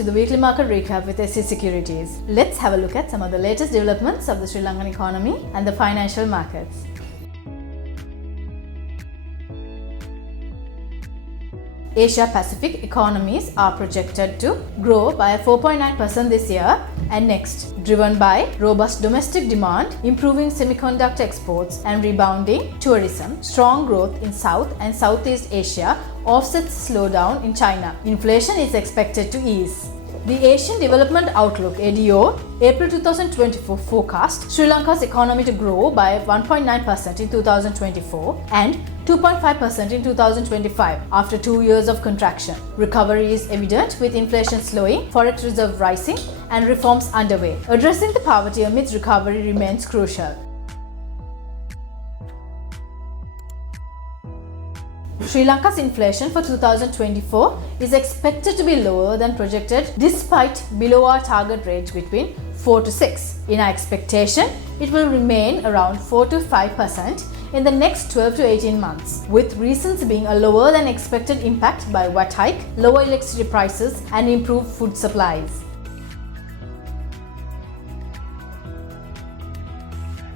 to the weekly market recap with SC Securities. Let's have a look at some of the latest developments of the Sri Lankan economy and the financial markets. Asia-Pacific economies are projected to grow by 4.9% this year and next, driven by robust domestic demand, improving semiconductor exports and rebounding tourism. Strong growth in South and Southeast Asia offsets slowdown in China. Inflation is expected to ease. The Asian Development Outlook ADO April 2024 forecast Sri Lanka's economy to grow by 1.9% in 2024 and 2.5% in 2025 after 2 years of contraction. Recovery is evident with inflation slowing, forex reserve rising and reforms underway. Addressing the poverty amidst recovery remains crucial. Sri Lanka's inflation for 2024 is expected to be lower than projected despite below our target range between 4 to 6. In our expectation, it will remain around 4 to 5% in the next 12 to 18 months, with reasons being a lower than expected impact by VAT hike, lower electricity prices and improved food supplies.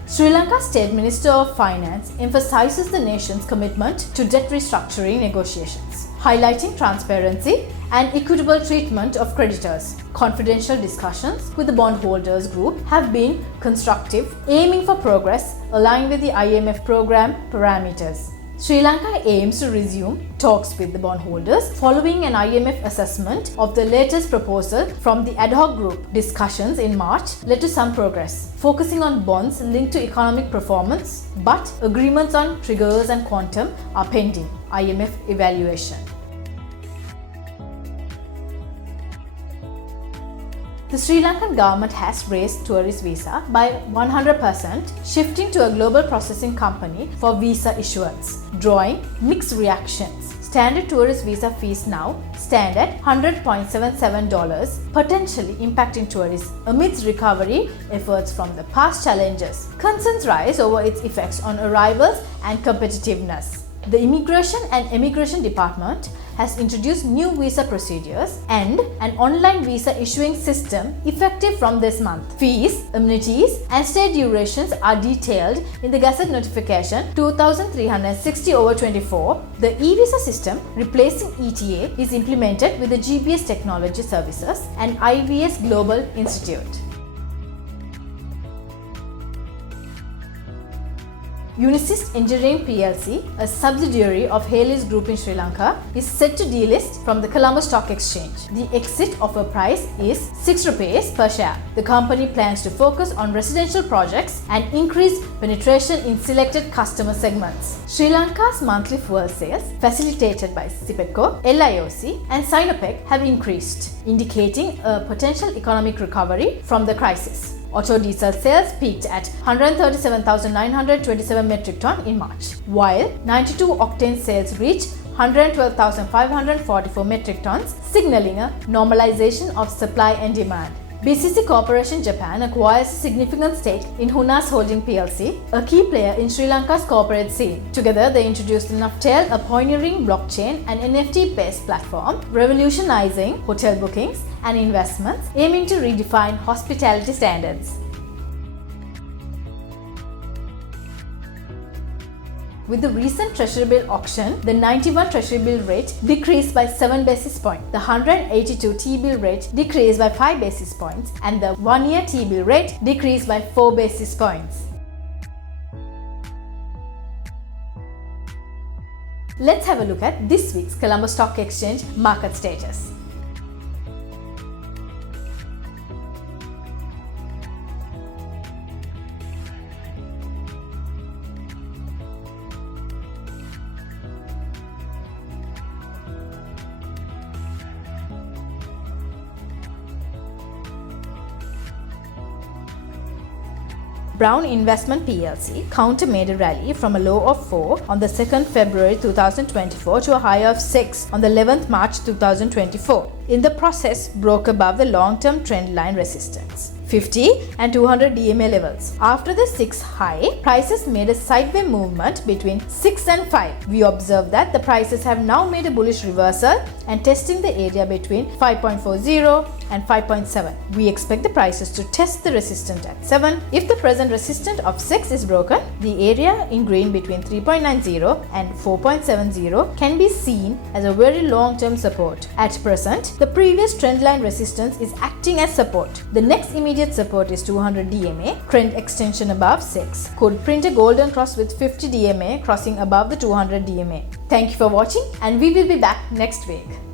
Sri Lanka's State Minister of Finance emphasizes the nation's commitment to debt restructuring negotiations, highlighting transparency and equitable treatment of creditors. Confidential discussions with the bondholders group have been constructive, aiming for progress aligned with the IMF program parameters. Sri Lanka aims to resume talks with the bondholders following an IMF assessment of the latest proposal from the ad hoc group. Discussions in March led to some progress, focusing on bonds linked to economic performance, but agreements on triggers and quantum are pending IMF evaluation. The Sri Lankan government has raised tourist visa by 100%, shifting to a global processing company for visa issuance, drawing mixed reactions. Standard tourist visa fees now stand at $100.77, potentially impacting tourists amidst recovery efforts from the past challenges. Concerns rise over its effects on arrivals and competitiveness. The Immigration and Immigration Department has introduced new visa procedures and an online visa issuing system effective from this month. Fees, amenities and stay durations are detailed in the Gazette Notification 2360/24. The e-visa system replacing ETA is implemented with the GBS Technology Services and IVS Global Institute. Unisys Engineering PLC, a subsidiary of Hayleys Group in Sri Lanka, is set to delist from the Colombo Stock Exchange. The exit offer price is ₹6 per share. The company plans to focus on residential projects and increase penetration in selected customer segments. Sri Lanka's monthly fuel sales, facilitated by CPETCO, LIOC and Sinopec, have increased, indicating a potential economic recovery from the crisis. Auto diesel sales peaked at 137,927 metric ton in March, while 92-octane sales reached 112,544 metric tons, signaling a normalization of supply and demand. BCC Corporation Japan acquires a significant stake in Hunas Holding PLC, a key player in Sri Lanka's corporate scene. Together, they introduced Naftel, a pioneering blockchain and NFT-based platform, revolutionizing hotel bookings and investments, aiming to redefine hospitality standards. With the recent Treasury-bill auction, the 91 Treasury-bill rate decreased by 7 basis points, the 182 T-bill rate decreased by 5 basis points, and the 1-year T-bill rate decreased by 4 basis points. Let's have a look at this week's Colombo Stock Exchange market status. Brown Investment PLC counter-made a rally from a low of 4 on the 2nd February 2024 to a high of 6 on the 11th March 2024. In the process, broke above the long-term trend line resistance. 50 and 200 DMA levels. After the 6 high, prices made a sideways movement between 6 and 5. We observe that the prices have now made a bullish reversal and testing the area between 5.40 and 5.7. We expect the prices to test the resistance at 7. If the present resistance of 6 is broken, the area in green between 3.90 and 4.70 can be seen as a very long-term support. At present, the previous trendline resistance is acting as support. The next immediate support is 200 DMA. Trend extension above 6 could print a golden cross with 50 DMA crossing above the 200 DMA. Thank you for watching, and we will be back next week.